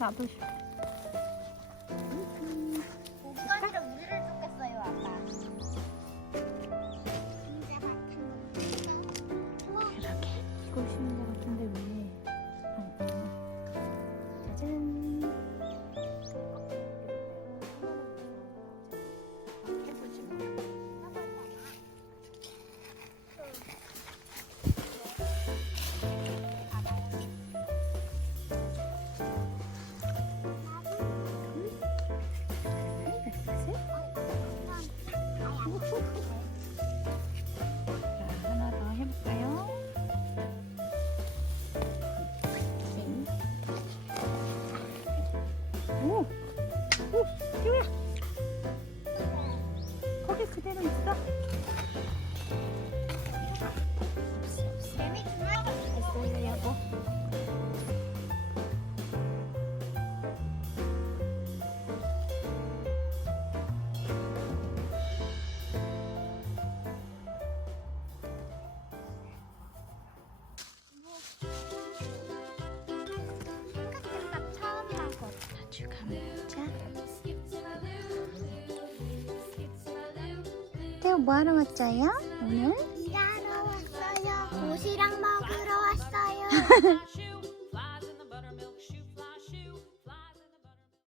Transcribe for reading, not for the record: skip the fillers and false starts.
나도 싫어. 목걸이로 우리를 쫓겠어요, 아빠. 그러게. 이거 쉬는 거 같은데 왜? 짜잔. 해보지 뭐. 자, 하나 더 해볼까요? 오! 오! 띠우야! 거기 그대로 있어? 재밌구나. 됐어요, 여보. 생각 처음이라고. 아주 가보자. 태우 뭐하러 왔어요? 오늘? 일하러 왔어요. 도시락 먹으러 왔어요.